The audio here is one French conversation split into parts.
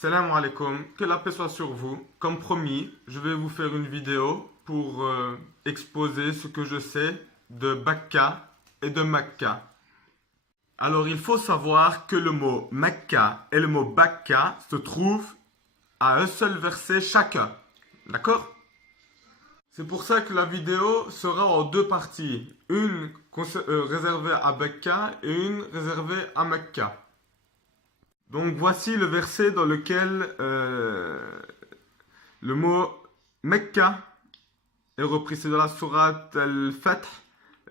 Salam alaikum, que la paix soit sur vous. Comme promis, je vais vous faire une vidéo pour exposer ce que je sais de Bakka et de Makka. Alors, il faut savoir que le mot Makka et le mot Bakka se trouvent à un seul verset chacun. D'accord? C'est pour ça que la vidéo sera en deux parties. Une réservée à Bakka et une réservée à Makka. Donc voici le verset dans lequel le mot Mecca est repris. C'est dans la sourate Al-Fath,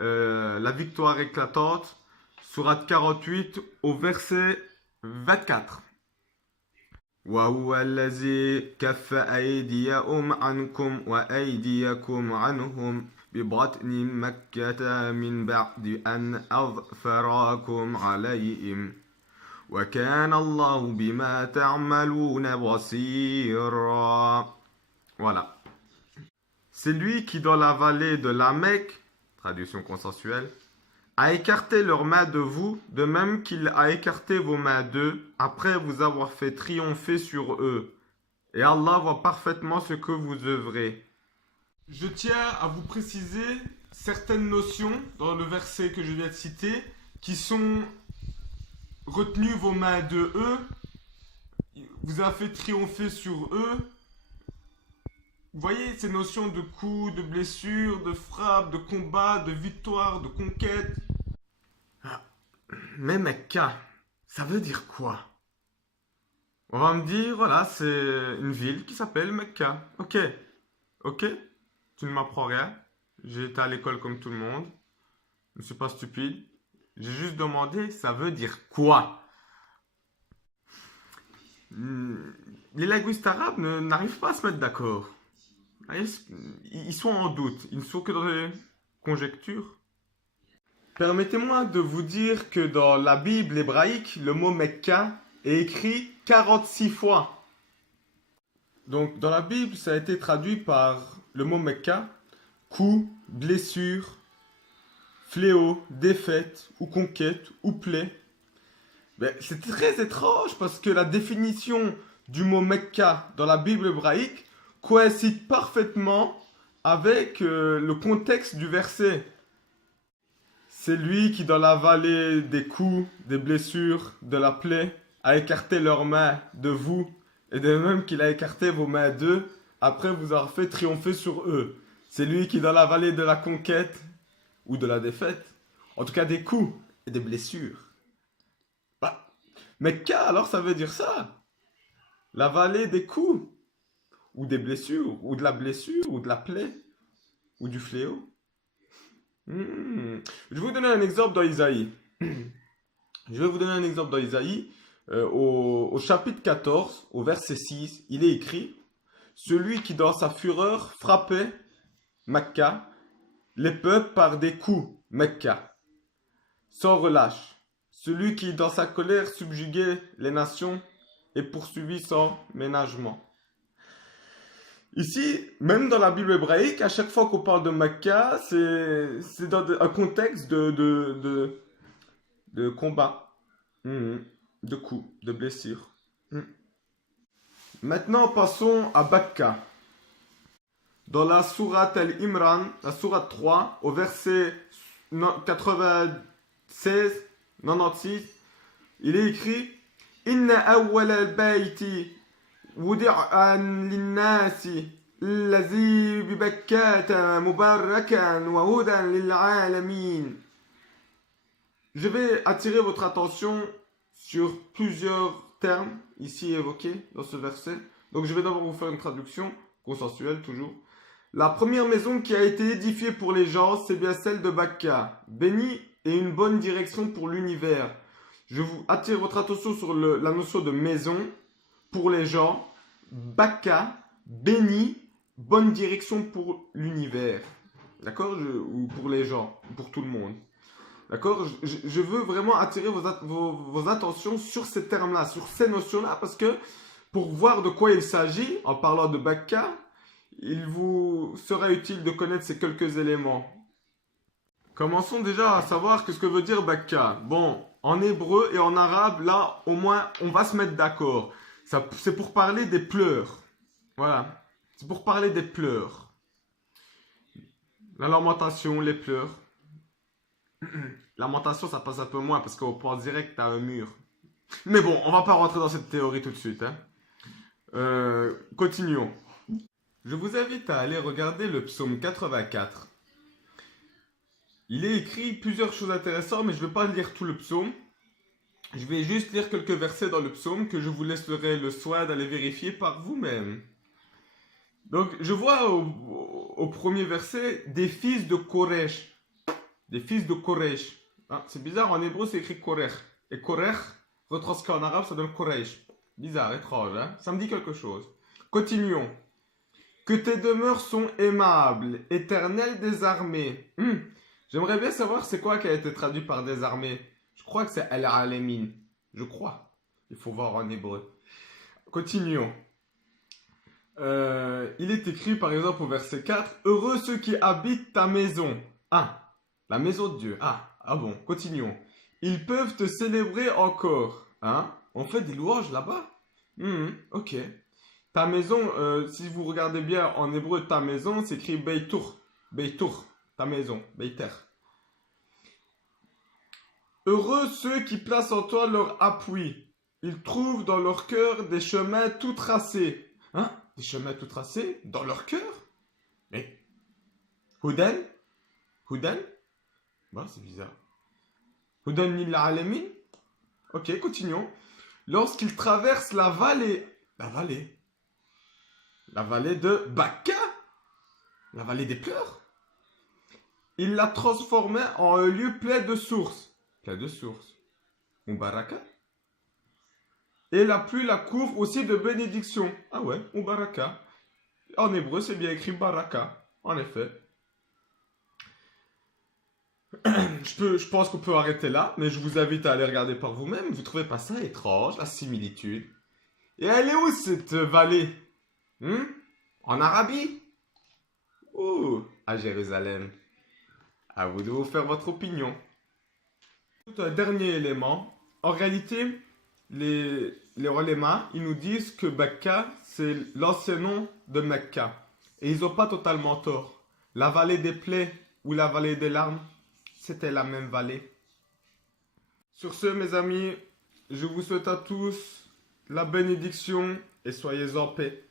la victoire éclatante, sourate 48 au verset 24. وهو الذي كف أيديهم عنكم وأيديكم عنهم ببطن مكة من بعد أن أظفركم عليهم وكان الله بما تعملون بصيرا. Voilà. C'est lui qui dans la vallée de la Mecque, traduction consensuelle, a écarté leurs mains de vous, de même qu'il a écarté vos mains d'eux, après vous avoir fait triompher sur eux. Et Allah voit parfaitement ce que vous œuvrez. Je tiens à vous préciser certaines notions dans le verset que je viens de citer, qui sont retenues vos mains de eux, vous a fait triompher sur eux. Vous voyez ces notions de coups, de blessures, de frappe, de combat, de victoire, de conquête. Mais Mecca, ça veut dire quoi? On va me dire, voilà, c'est une ville qui s'appelle Mecca. Ok, tu ne m'apprends rien. J'ai été à l'école comme tout le monde. Je ne suis pas stupide. J'ai juste demandé, ça veut dire quoi? Les linguistes arabes n'arrivent pas à se mettre d'accord. Ils sont en doute. Ils ne sont que dans des conjectures. Permettez-moi de vous dire que dans la Bible hébraïque, le mot Mecca est écrit 46 fois. Donc dans la Bible, ça a été traduit par le mot Mecca, coup, blessure, fléau, défaite, ou conquête, ou plaie. Mais c'est très étrange parce que la définition du mot Mecca dans la Bible hébraïque coïncide parfaitement avec le contexte du verset. C'est lui qui, dans la vallée des coups, des blessures, de la plaie, a écarté leurs mains de vous, et de même qu'il a écarté vos mains d'eux, après vous avoir fait triompher sur eux. C'est lui qui, dans la vallée de la conquête, ou de la défaite, en tout cas des coups et des blessures. Bah, Mecca, alors ça veut dire ça. La vallée des coups, ou des blessures, ou de la blessure, ou de la plaie, ou du fléau. Je vais vous donner un exemple dans Isaïe. Au chapitre 14, au verset 6, il est écrit: celui qui dans sa fureur frappait Mecca, les peuples par des coups, Mecca, sans relâche. Celui qui dans sa colère subjuguait les nations est poursuivi sans ménagement. Ici, même dans la Bible hébraïque, à chaque fois qu'on parle de Mecca, c'est dans un contexte de combat, de coups, de blessures. Maintenant, passons à Bakka. Dans la sourate Al-Imran, la sourate 3, au verset 96, il est écrit: Inna awwala al-bayti وُدِعًا للناس الذي ببكة مباركا وهدى للعالمين. Je vais attirer votre attention sur plusieurs termes ici évoqués dans ce verset. Donc je vais d'abord vous faire une traduction consensuelle toujours. La première maison qui a été édifiée pour les gens, c'est bien celle de Bakka, bénie et une bonne direction pour l'univers. Je vous attire votre attention sur la notion de maison pour les gens. Bakka, béni, bonne direction pour l'univers. D'accord? Ou pour les gens, pour tout le monde. D'accord? Je veux vraiment attirer vos attentions sur ces termes-là, sur ces notions-là, parce que pour voir de quoi il s'agit, en parlant de Bakka, il vous sera utile de connaître ces quelques éléments. Commençons déjà à savoir ce que veut dire Bakka. Bon, en hébreu et en arabe, là, au moins, on va se mettre d'accord. C'est pour parler des pleurs. Voilà. C'est pour parler des pleurs. La lamentation, les pleurs. Lamentation, ça passe un peu moins parce qu'on pense direct à un mur. Mais bon, on va pas rentrer dans cette théorie tout de suite. Hein. Continuons. Je vous invite à aller regarder le psaume 84. Il est écrit plusieurs choses intéressantes, mais je ne vais pas lire tout le psaume. Je vais juste lire quelques versets dans le psaume que je vous laisserai le soin d'aller vérifier par vous-même. Donc, je vois au premier verset des fils de Koresh. Des fils de Koresh. Ah, c'est bizarre, en hébreu c'est écrit Korech. Et Korech, retranscrit en arabe, ça donne Koresh. Bizarre, étrange, hein? Ça me dit quelque chose. Continuons. Que tes demeures sont aimables, éternel des armées. J'aimerais bien savoir c'est quoi qui a été traduit par des armées. Je crois que c'est Al-Alamin. Je crois. Il faut voir en hébreu. Continuons. Il est écrit par exemple au verset 4. Heureux ceux qui habitent ta maison. Ah, la maison de Dieu. Ah bon, continuons. Ils peuvent te célébrer encore. Hein? On fait des louanges là-bas? Ok. Ta maison, si vous regardez bien en hébreu, ta maison, c'est écrit Beitur. Beitur, ta maison, Beiter. Heureux ceux qui placent en toi leur appui. Ils trouvent dans leur cœur des chemins tout tracés. Hein? Des chemins tout tracés dans leur cœur? Mais, Hudan? Hudan? Bon, c'est bizarre. Hudan lil alamin? Ok, continuons. Lorsqu'ils traversent la vallée de Bakka, la vallée des pleurs, il la transformait en un lieu plein de sources. Plein de sources. Mubaraka. Et la pluie la couvre aussi de bénédictions. Ah ouais, Mubaraka. En hébreu, c'est bien écrit Baraka. En effet. Je pense qu'on peut arrêter là, mais je vous invite à aller regarder par vous-même. Vous trouvez pas ça étrange, la similitude? Et elle est où cette vallée? En Arabie? Ou à Jérusalem? À vous de vous faire votre opinion. Un dernier élément. En réalité, les ulémas, ils nous disent que Bakka, c'est l'ancien nom de Mecca. Et ils n'ont pas totalement tort. La vallée des plaies ou la vallée des larmes, c'était la même vallée. Sur ce, mes amis, je vous souhaite à tous la bénédiction et soyez en paix.